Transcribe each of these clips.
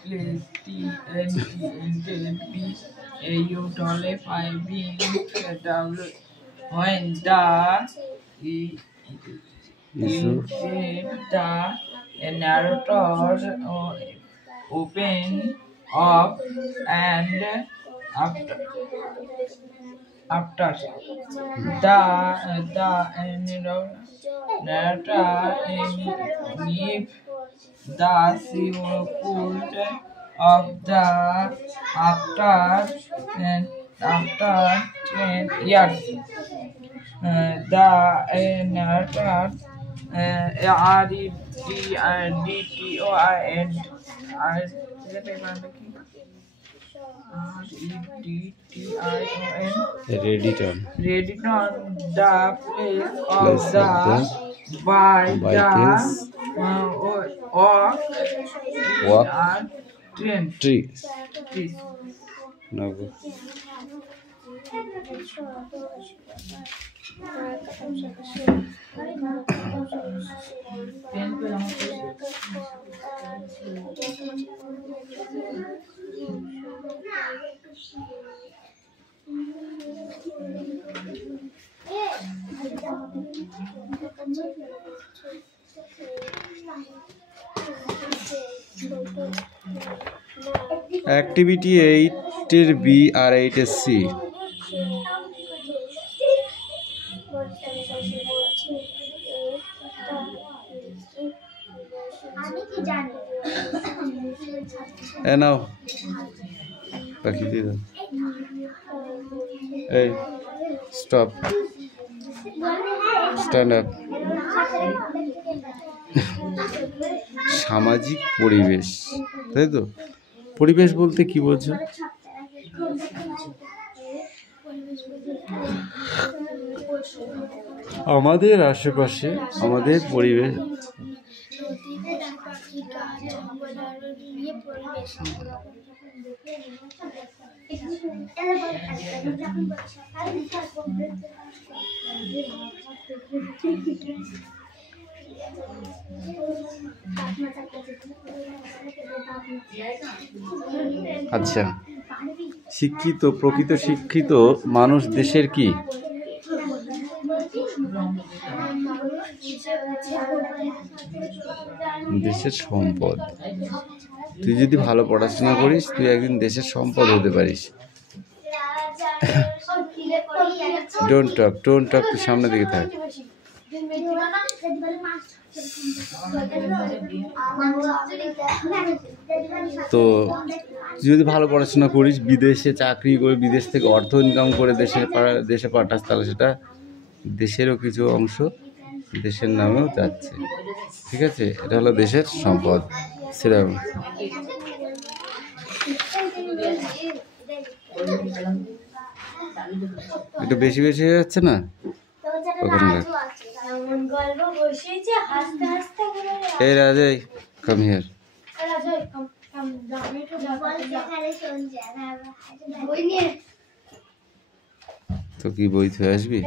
place TNTNTBAU5 being W when the narrator open up and after the narrator leave the put of the after 10 years. The narrator Readiton the place of the by the trees. No. Activity 8 এর B আর 8 এর C। নাও বাকি দিয়ে দাও। এই stop, stand up. সামাজিক পরিবেশ, তাই তো? পরিবেশ বলতে কি বোঝো? আমাদের আশেপাশে আমাদের পরিবেশ। আচ্ছা, শিক্ষিত, প্রকৃত শিক্ষিত মানুষ দেশের কি? দেশের সম্পদ। তুই যদি ভালো পড়াশোনা করিস তুই একদিন দেশের সম্পদ হতে পারিস। ডোন্ট টক, তুই সামনের দিকে থাক। তো তুই যদি ভালো পড়াশোনা করিস, বিদেশে চাকরি করে, বিদেশ থেকে অর্থ ইনকাম করে দেশে পাঠাস, তাহলে সেটা দেশেরও কিছু অংশ দেশের নামেও যাচ্ছে। ঠিক আছে, এটা হলো দেশের সম্পদ। সেরকম একটু বেশি বেশি হয়ে যাচ্ছে না? এই রাজাই, কাম হিয়ার। তো কি বই থেকে আসবি?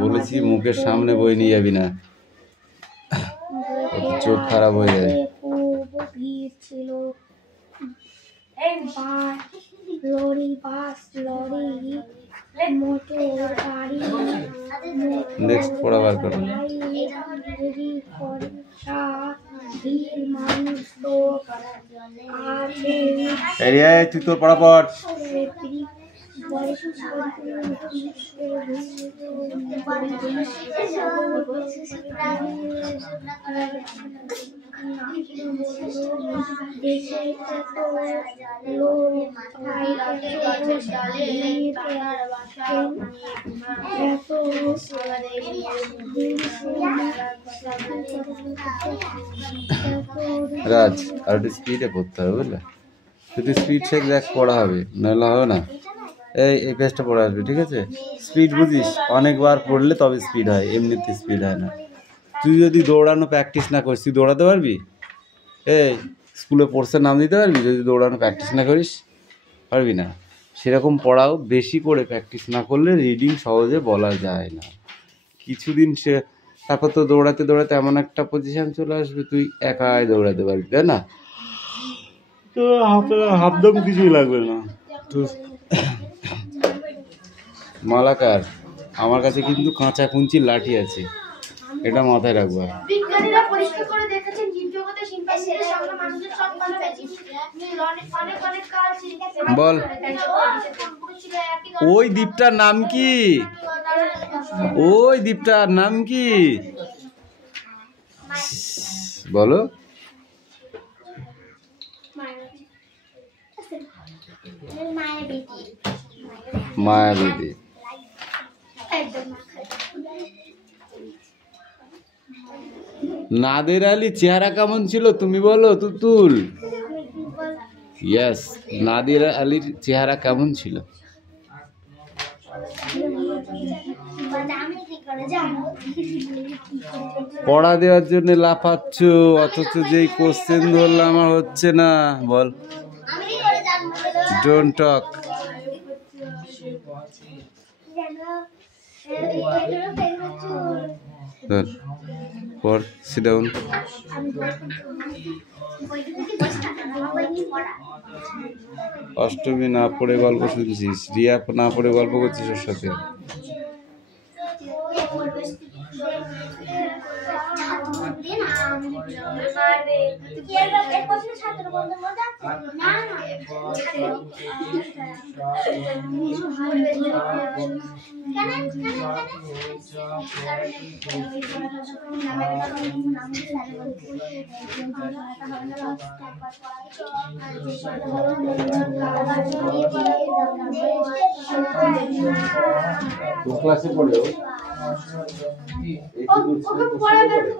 বলেছি মুখের সামনে বই নিয়ে যাবি না, চোখ খারাপ হয়ে যায়। নেক্সট পড়া বার করো। তুই তোর পড়া পড়। রাজ, আর একটু স্পিডে পড়তে হবে, বুঝলে? একটু স্পিড শেখ, দেখ পড়া হবে, নাহলে হবে না। এই পেজটা পড়ে আসবে, ঠিক আছে? স্পিড বুঝিস, অনেকবার পড়লে তবে স্পিড হয়, এমনিতে স্পিড হয় না। তুই যদি দৌড়ানো প্র্যাকটিস না করিস, তুই দৌড়াতে পারবি? স্কুলে স্পোর্টসের নাম দিতে পারবি যদি দৌড়ানো প্র্যাকটিস না করিস? পারবি না। সেরকম পড়াও বেশি করে প্র্যাকটিস না করলে রিডিং সহজে বলা যায় না। কিছুদিন তারপর তো দৌড়াতে দৌড়াতে এমন একটা পজিশন চলে আসবে তুই একাই দৌড়াতে পারবি, তাই না? তো হাফদম কিছুই লাগবে না। তো মালাকার, আমার কাছে কিন্তু কাঁচা কুঞ্চির লাঠি আছে, এটা মাথায় রাখবো। বিজ্ঞানীরা পরীক্ষা করে দেখেছেন জীবজগতে শিম্পাঞ্জিদের সঙ্গে মানুষের সম্পর্ক বেশি। অনেক অনেক কাল বল, ওই দ্বীপটার নাম কি? ওই দ্বীপটার নাম কি বলো? মায়াবতী। নাদের আলী চেহারা কেমন ছিল তুমি বলো তুতুল? ইয়েস, নাদির আলীর চেহারা কেমন ছিল? পড়া দেওয়ার জন্য লাফাচ্ছ, অথচ যেই কোশ্চেন ধরলাম আমার হচ্ছে না। বল, ডোন্ট টক। পর সিট ডাউন। অষ্টমী না পড়ে গল্প শুনছিস, রিয়া না পড়ে গল্প করছিস ওর সাথে। ক্লাসে পড়ে পড়া যায়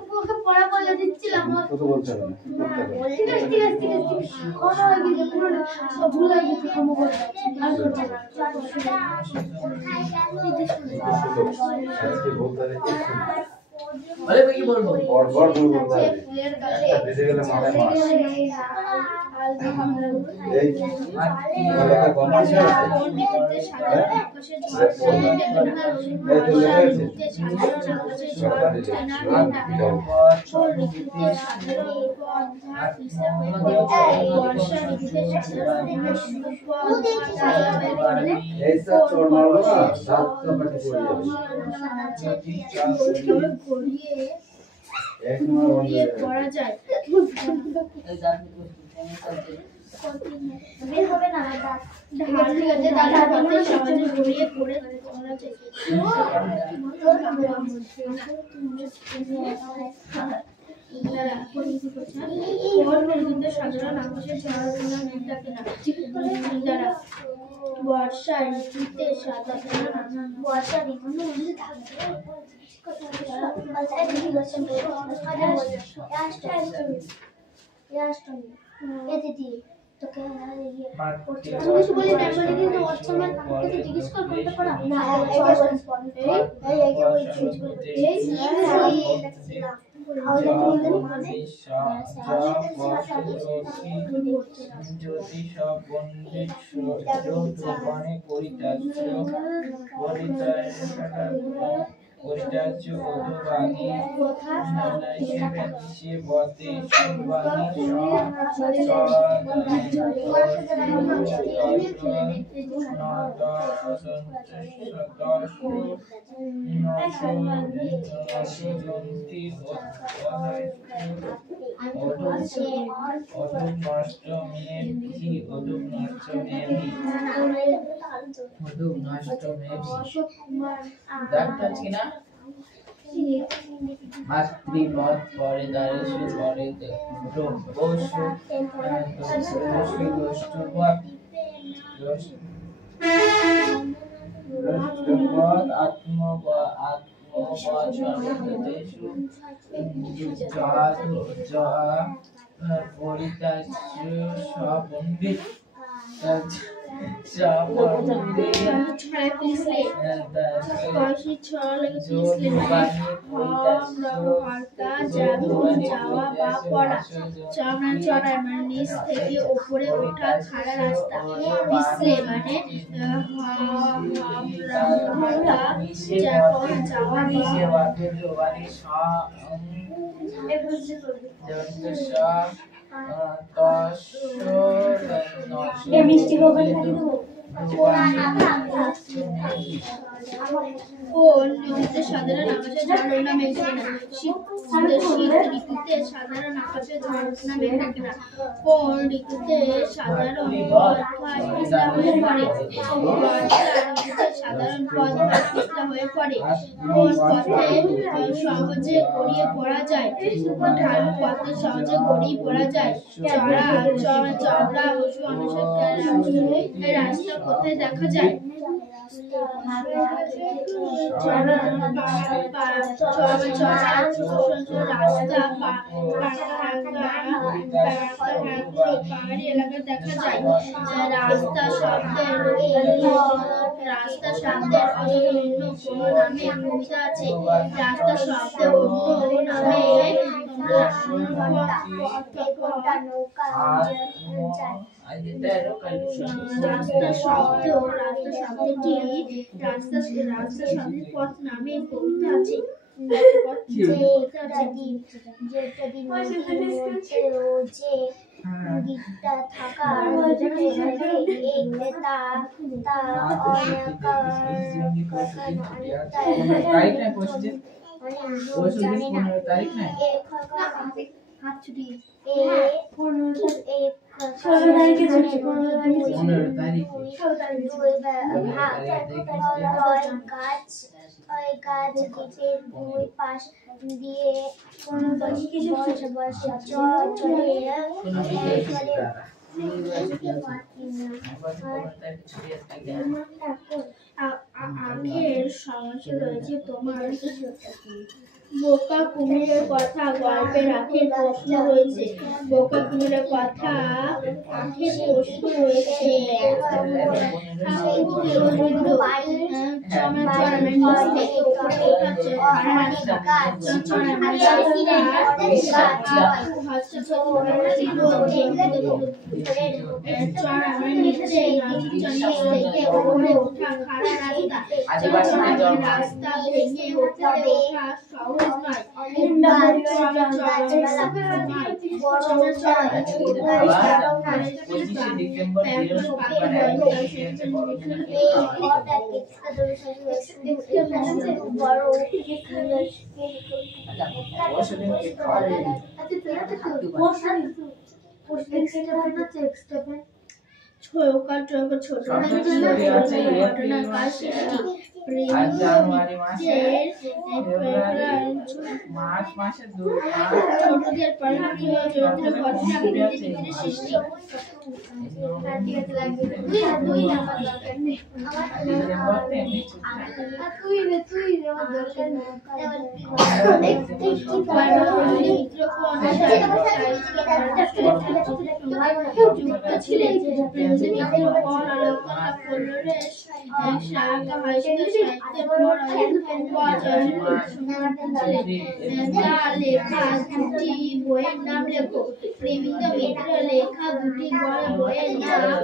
সাধারণ আকাশের বর্ষা ঋতুতে সাদা বর্ষা ঋতু মাতৃপদ পরে দাঁড়িয়েছে পরে যাওয়া বা পড়া। চড়াই মানে নিচ থেকে উপরে ওঠা, খাড়া রাস্তা। পিছলে মানে যাওয়া মিষ্টি কোন ঋতুতে সাধারণ আকাশে ঝড় নামে না? শীত ঋতুতে সাধারণ আকাশে ঝড় নামে থাকে না। কোন ঋতুতে সাধারণ পথ পিছলা হয়ে পড়ে? সাধারণ পথ পিছলা হয়ে পড়ে। কোন পথে সহজে গড়িয়ে পড়া যায়? ঢালু পথে সহজে গড়িয়ে পড়া যায়। চওড়া পশু অনুসারে রাস্তা কোথায় দেখা যায়? পাহাড়ি এলাকায় দেখা যায়। রাস্তা শব্দের অন্য কোনো নামে কবিতা আছে? রাস্তা শব্দের অন্য নামে রাস্তা শব্দের পথ নামে কবিতা আছে। গাছ দ্বীপের দুই পাশ দিয়ে আখের সমস্যা রয়েছে তোমার। বোকা কুমিরের কথা গল্পের আখের প্রশ্ন রয়েছে। বোকা কুমিরের কথা আখের প্রশ্ন রয়েছে। রাস্তা ভেঙে ওঠা সহজ নয়। ছোট বইয়ের নাম লেখো। প্রেমিত মিত্র লেখা দুটি বইয়ের নাম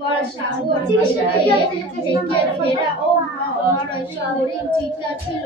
বড় সাগর থেকে ফেরা ও শরীর চিতা ছিল।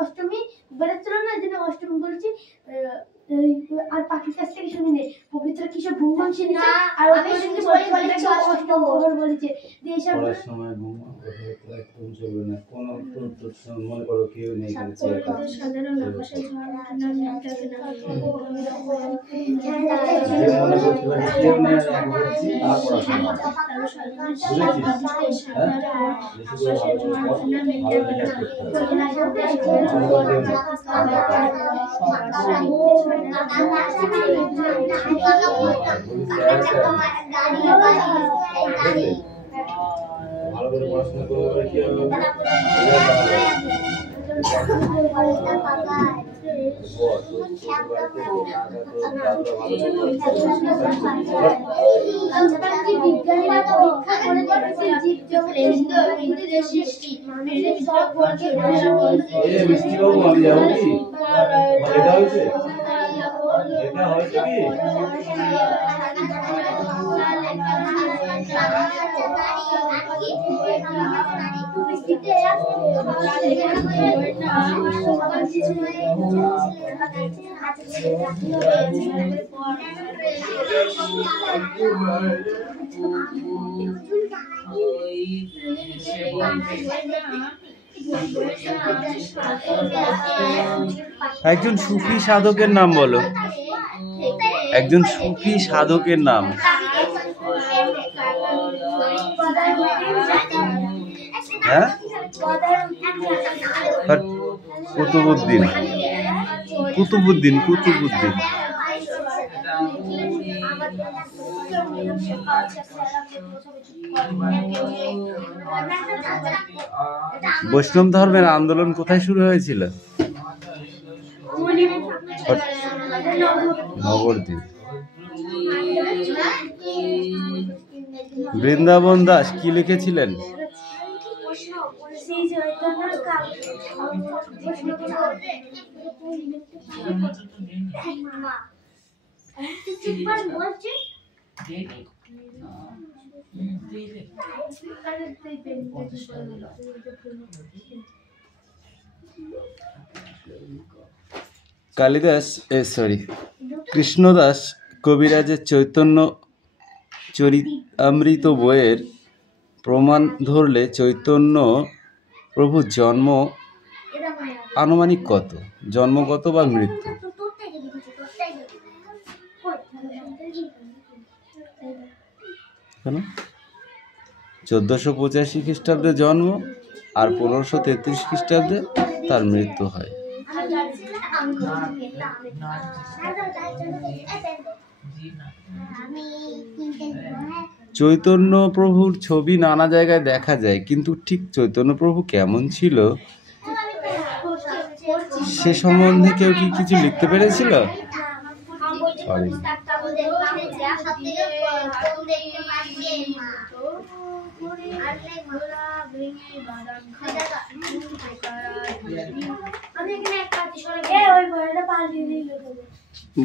অষ্টমী বেরোচ্ছিল না, এই জন্য অষ্টমী বলেছি। আর পাখির কাছ থেকে শুনি নে পবিত্র কিসব ভুমন শুনেছে, আর ওই শুনতে বলেছে যে এইসব পড়ার সময় ঘুমা কথাবার্তা একদম চলবে না। কোনো মনে করো কেউ নেই এখানে চেয়ার সাধারণ আকাশে ঝড় না মেঘটাকে না কেউ নেই আমি বলছি আর পড়াশোনা ভালো করে পড়াশোনা করলে কি হবে? মিষ্টিবাবু আমি যাবো কি? এটা হয়েছে এটা হয়েছে কি? একজন সুফি সাধকের নাম বলো। একজন সুফি সাধকের নাম। হ্যাঁ, কুতুবুদ্দিন। কুতুবুদ্দিন কুতুবুদ্দিন বৈষ্ণব ধর্মের আন্দোলন কোথায় শুরু হয়েছিল? নবদ্বীপ। বৃন্দাবন দাস কি লিখেছিলেন? কালিদাস কৃষ্ণদাস কবিরাজের চৈতন্য চরিতামৃত বইয়ের প্রমাণ ধরলে চৈতন্য প্রভুর জন্ম আনুমানিক কত? জন্ম কত বা মৃত্যু? কেন? 1485 খ্রিস্টাব্দে জন্ম আর 1533 খ্রিস্টাব্দে তার মৃত্যু হয়। চৈতন্য প্রভুর ছবি নানা জায়গায় দেখা যায়, কিন্তু ঠিক চৈতন্য প্রভু কেমন ছিল সে সম্বন্ধে কেউ কি কিছু লিখতে পেরেছিল?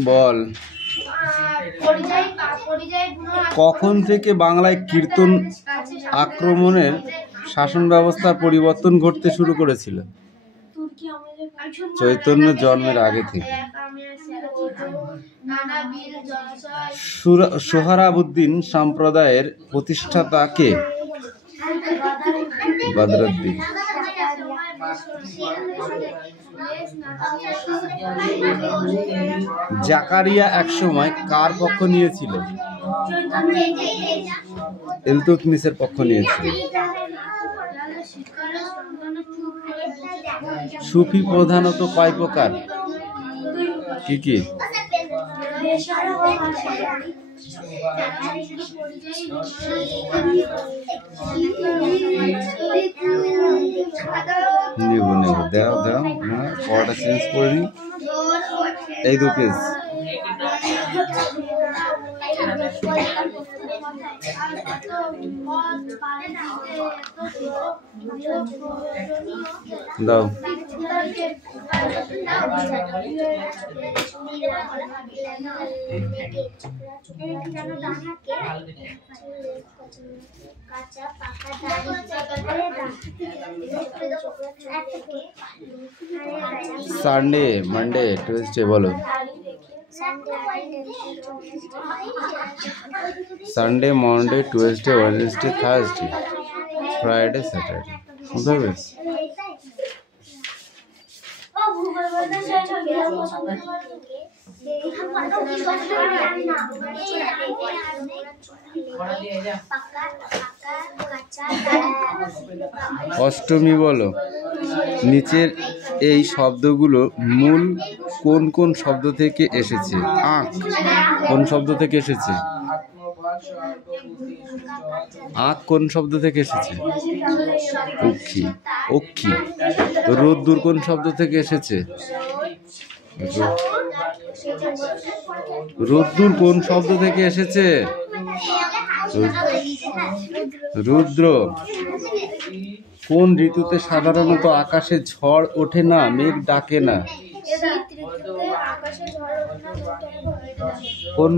বল, কখন থেকে বাংলায় কীর্তন আক্রমণের শাসন ব্যবস্থার পরিবর্তন ঘটতে শুরু করেছিল চৈতন্য জন্মের আগে থেকে। সোহরাবুদ্দিন সম্প্রদায়ের প্রতিষ্ঠাতা কে? বদরুদ্দীন। জাকারিয়া একসময় কার পক্ষ নিয়েছিল? ইলতুৎমিশের পক্ষ নিয়েছিল। সুফি প্রধানত কয় প্রকার? কি কি? নেব দাও পড়াটা চেঞ্জ করে নি। এই 2 পেজ দাও। সানডে, মানডে, টুইসডে বলো। Sunday, Monday, Tuesday, Wednesday, Thursday, Friday, Saturday. বুঝতে হবে? অষ্টমী বলো। নিচের এই শব্দগুলো মূল কোন কোন শব্দ থেকে এসেছে? আঁক কোন শব্দ থেকে এসেছে? আঁক কোন শব্দ থেকে এসেছে? অক্ষি। অক্ষি। রোদ্দুর কোন শব্দ থেকে এসেছে? রোদ্দুর কোন শব্দ থেকে এসেছে? রুদ্র। কোন ঋতুতে সাধারণত আকাশে ঝড় ওঠে না, মেঘ ডাকে না? কোন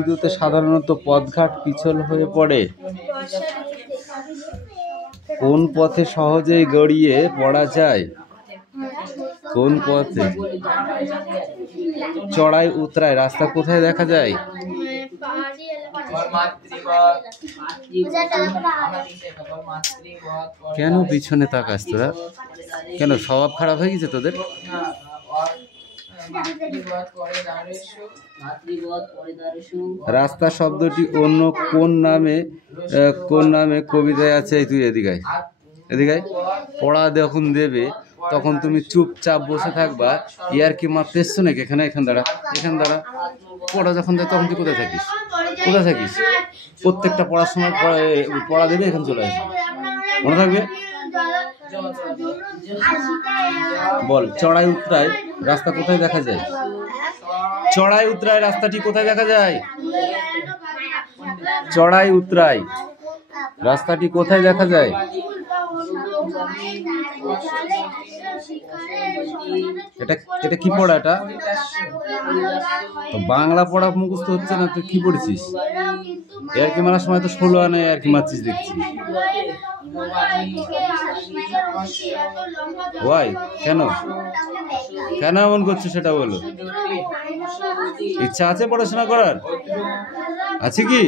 ঋতুতে সাধারণত পথঘাট পিছল হয়ে পড়ে? কোন পথে সহজেই গড়িয়ে পড়া যায়? কোন পথে? চড়াই উতরাই রাস্তা কোথায় দেখা যায়? কেন পিছনে তাকাস তোরা? কেন স্বভাব খারাপ হয়ে গেছে তোদের? রাস্তা শব্দটি অন্য কোন নামে কবিতায় আছে? তুই এদিকে পড়া যখন দেবে তখন তুমি চুপচাপ বসে থাকবা। ইয়ার কি মারতেছ নাকি? এখান দাঁড়া। পড়া যখন দেয় তখন তুই কোথায় থাকিস? প্রত্যেকটা পড়ার সময় পড়া দেবে, এখানে চলে আসবে, মনে থাকবে? বল, চড়াই উতরাই রাস্তা কোথায় দেখা যায়? চড়াই উতরাই রাস্তাটি কোথায় দেখা যায়? চড়াই উতরাই রাস্তাটি কোথায় দেখা যায়? এটা কি পড়া? এটা বাংলা পড়া মুখস্থ হচ্ছে না। তুই কি পড়েছিস? আর কি মারার সময় তো 16 আনে আর কি মারছিস দেখছি। ওয়াই কেন এমন করছো সেটা বলো। ইচ্ছা আছে পড়াশোনা করার? আছে কি?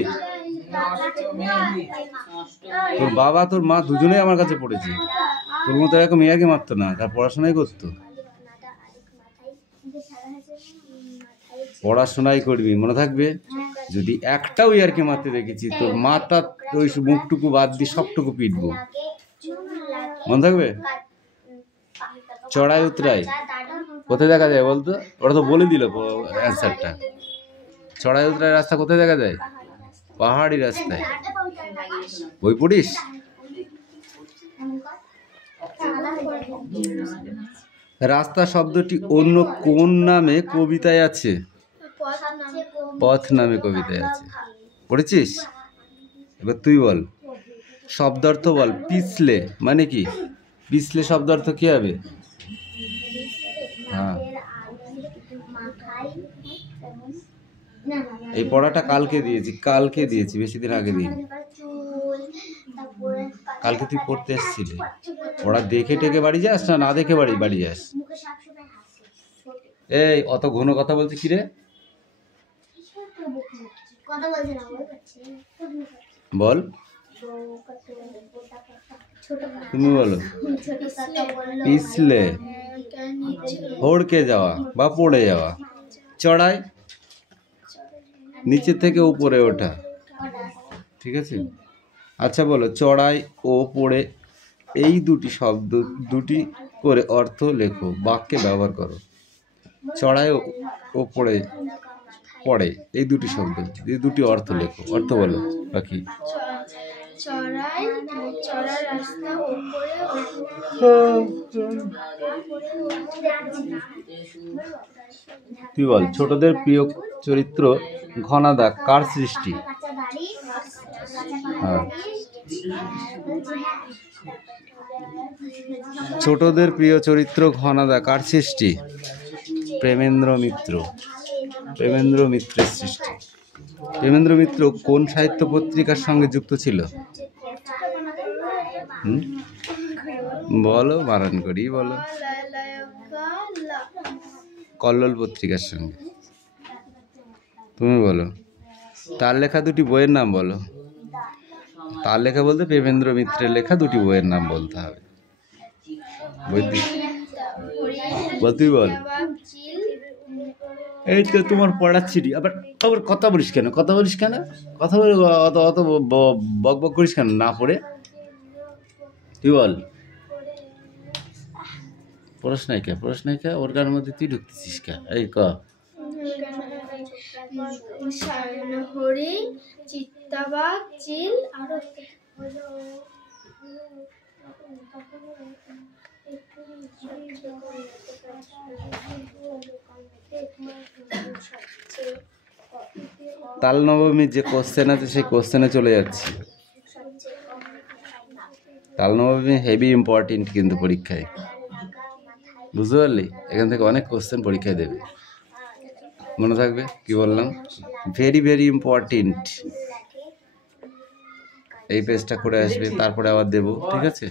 তোর বাবা তোর মা দুজনেই আমার কাছে পড়েছে। তোর মতো এরকম ইয়াকে মারতো না, তার পড়াশোনাই করতো। পড়াশোনাই করবি, মনে থাকবে। যদি একটাও ইয়ারকে মারতে দেখেছি তোর মাথা ওই মুখটুকু বাদ দিয়ে সবটুকু পিটবো, মনে থাকবে। চড়াই উতরাই কোথায় দেখা যায় বলতো? ওরা তো বলে দিল অ্যান্সারটা। চড়াই উতরাই রাস্তা কোথায় দেখা যায়? পাহাড়ি রাস্তায়। বই পড়িস? রাস্তা শব্দটি অন্য কোন নামে কবিতায় আছে? পথ নামে কবিতায় আছে। পড়েছিস? এবার তুই বল, শব্দার্থ বল। পিছলে মানে কি? পিছলে শব্দার্থ কি হবে? হ্যাঁ, এই পড়াটা কালকে দিয়েছি, বেশি দিন আগে দিইনি। কালকে তুই পড়তে এসেছিলি, ওরা দেখে টেকে বাড়ি যাস না না দেখে বাড়ি যাস? এই অত ঘন কথা বলছিস কি রে? বল, তুমি বলো। পিছলে, হড়কে যাওয়া বা পড়ে যাওয়া। চড়াই, নিচে থেকে উপরে ওঠা। ঠিক আছে, আচ্ছা বলো, চড়াই ও পড়ে এই দুটি শব্দ দুটি করে অর্থ লেখো, বাক্যে ব্যবহার করো। চড়াই ও পড়ে এই দুটি শব্দ, এই দুটি অর্থ লেখো। অর্থ বলো বাকি। চড়া রাস্তা উপরে তুই বল, ছোটদের প্রিয় চরিত্র ঘনাদা কার সৃষ্টি? হ্যাঁ, ছোটদের প্রিয় চরিত্র ঘনাদা কার সৃষ্টি? প্রেমেন্দ্র মিত্র। প্রেমেন্দ্র মিত্রের সৃষ্টি। প্রেমেন্দ্র মিত্র কোন সাহিত্য পত্রিকার সঙ্গে যুক্ত ছিল? বলো, বারণ করি বলো। কল্লোল পত্রিকার সঙ্গে। তুমি বলো, তার লেখা দুটি বইয়ের নাম বলো। তার লেখা বলতে প্রেমেন্দ্র মিত্রের লেখা দুটি বইয়ের নাম বলতে হবে। বল, তুই বল। এই তো তোমার পড়াচ্ছি, আবার আবার কথা বলিস কেন? কথা বলে অত বক বক করিস কেন না পড়ে? তুই বল। পড়াশোনায় ওর গানের মধ্যে তুই ঢুকতেছিস কে? এই ক। হরিণ, চিতাবাঘ, চিল আর তাল নবমীর যে কোশ্চেন আছে সেই কোশ্চেনে চলে যাচ্ছি। তাল নবমী হেভি ইম্পর্টেন্ট কিন্তু পরীক্ষায়, বুঝতে পারলি? এখান থেকে অনেক কোশ্চেন পরীক্ষায় দেবে, মনে থাকবে কি বললাম? Very very important. এই পেজটা করে আসবে, তারপরে আবার দেবো, ঠিক আছে?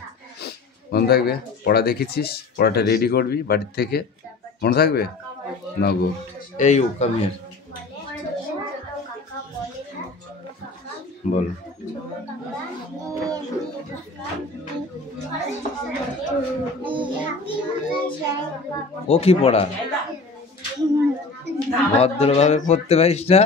মনে থাকবে? পড়া দেখেছিস, পড়াটা রেডি করবি বাড়ির থেকে, মনে থাকবে? নগদ। এই ও কাম হিয়ার, বল। ও কি পড়া? ভদ্রভাবে পড়তে পারিস না?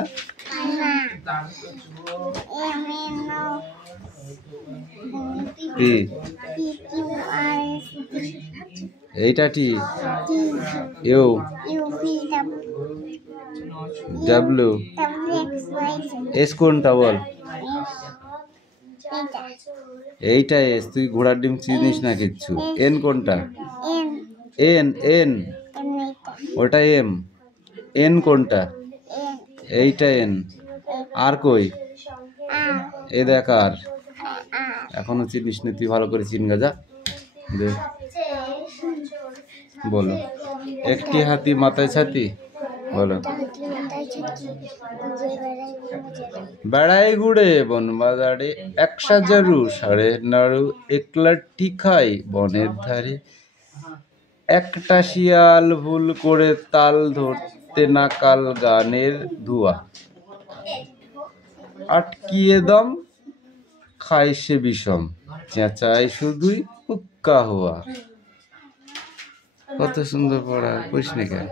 এইটা টি ইউ ডাব্লিউ এস কোনটা বল? এইটা এস। তুই ঘোড়ার ডিম চিনিস না কিচ্ছু। এন কোনটা? এন ওটা এম। এন কোনটা? এইটা এন। আর কই? এ দেখ, আর এখনো চিনিস না তুই, ভালো করে চিন গাজা। বলো, একটি হাতি মাথায় ছাতি, বলো। বেড়াই ঘুরে বন বাজারে, এক সাজারু সাড়ে নাড়ু, একলাটি খাই বনের ধারে, একটা শিয়াল ভুল করে তাল ধরতে নাকাল গানের ধোঁয়া, আটকিয়ে দম খায় সে বিষম, চেঁচায় শুধুই হুক্কা হওয়া। কত সুন্দর পড়া, বুঝিস না কেন?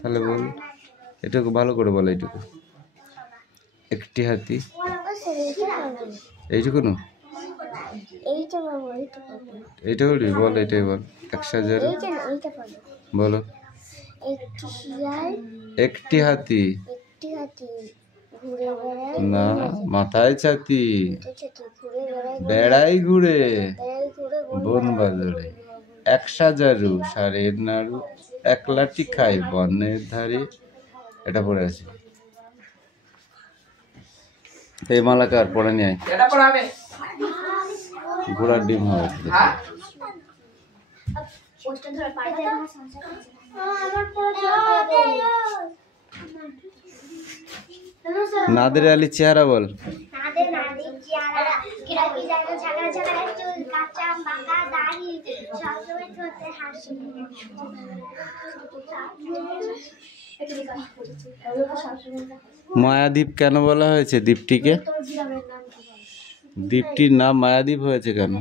তাহলে বল, এটুকু ভালো করে বল। এইটুকু, একটি হাতি, এইটুকু এইটা বলবি? বল, এটাই বল। এক সাজারু, বলো। একটি হাতি না, মাথায় ছাতি, বেড়াই ঘুরে বন বাজারে, এক সাজারু সাড়ে নাড়ু, একলাটি খাই বনের ধারে। এটা পড়ে আছে। এই মালাকার পড়ে নিয়ে ঘোড়ার ডিম হবে। নাদের আলীর চেহারা বল। মায়াদ্বীপ কেন বলা হয়েছে দ্বীপটিকে? দ্বীপটির নাম মায়াদ্বীপ হয়েছে কেন?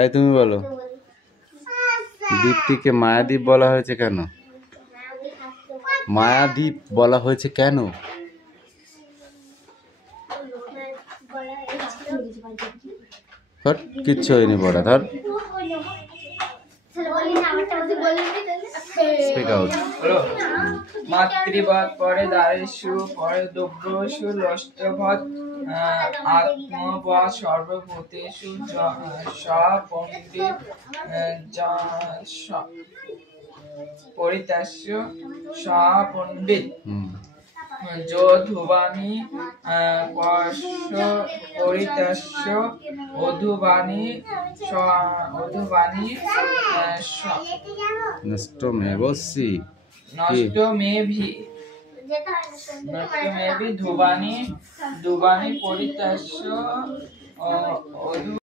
এই তুমি বলো, দ্বীপটিকে মায়াদ্বীপ বলা হয়েছে কেন? মায়াদ্বীপ বলা হয়েছে কেন? ধর, কিচ্ছু হয়নি পড়া, ধর স্পিক আউট। মাতৃবৎ পরে দারেষু পরে দ্রব্যসু লষ্টভৎ আত্মবৎ সর্বভূতেষু সপণ্ডিত পরিত্যাস্য সপণ্ডিত যোধুবাণী পরিত্যাস্য অধুবাণী নষ্টমেবসি নষ্টমেভি ধুবাণী পরিত্যাস্য